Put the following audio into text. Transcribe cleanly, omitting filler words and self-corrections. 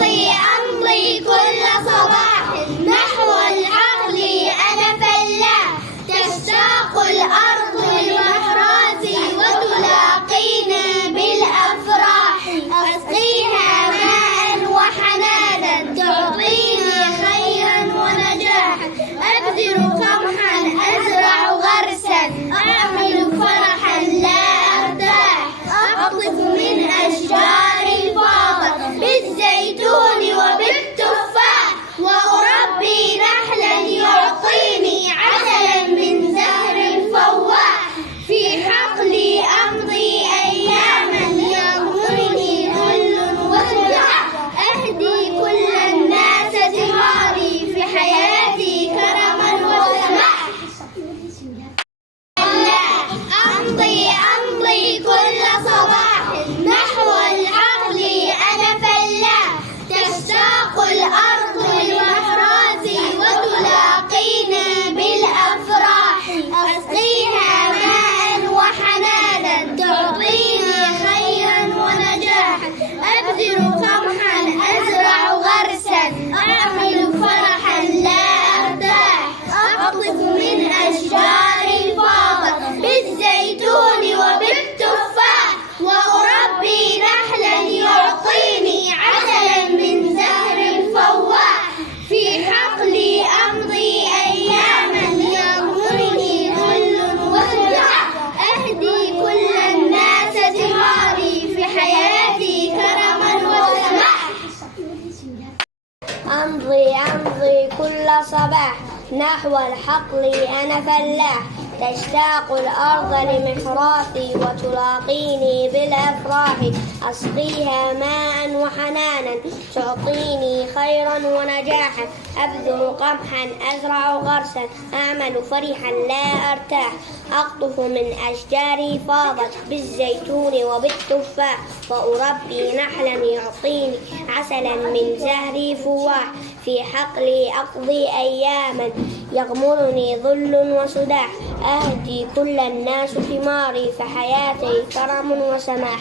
أمضي كل صباح نحو العقل أنا فلاح، تشتاق الأرض لمحراثي وتلاقينا بالأفراح، أسقيها ماء وحنانا تعطيني خيرا ونجاحا، أبذر قمحا أزرع غرسا أعمل فرحا لا أرتاح، أقطف من أشجار الفاضة بالزيتون وبالتفاح، وأربي نحلا يعطيني عسلا من زهر الفواح، في حقلي أمضي أياما يغمرني ذل وخداع، أهدي كل الناس ثماري في حياتي كرما وسماح. أمضي كل صباح نحو العقل أنا فلاح، تشتاق الأرض لمحراثي وتلاقينا بالأفراح، أسقيها ماء وحنانا تعطيني خيرا ونجاحا، أبذر قمحا أزرع غرسا أعمل فرحا لا أرتاح، أقطف من أشجار الفاضة بالزيتون وبالتفاح، وأربي نحلا يعطيني عسلا من زهر الفواح، في حقلي أمضي أياما يغمرني ذل وخداع، أهدي كل الناس ثماري في حياتي كرما وسماح. أمضي كل صباح نحو الحقل أنا فلاح، تشتاق الأرض لمحراثي وتلاقيني بالأفراح، أسقيها ماء وحنانا تعطيني خيرا ونجاحا، أبذر قمحا أزرع غرسا أعمل فرحا لا أرتاح، أقطف من أشجاري فاضت بالزيتون وبالتفاح، وأربي نحلا يعطيني عسلا من زهري فواح، في حقلي أقضي أياما يغمرني ذل وصداح، أهدي كل الناس ثماري في حياتي كرم وسماح.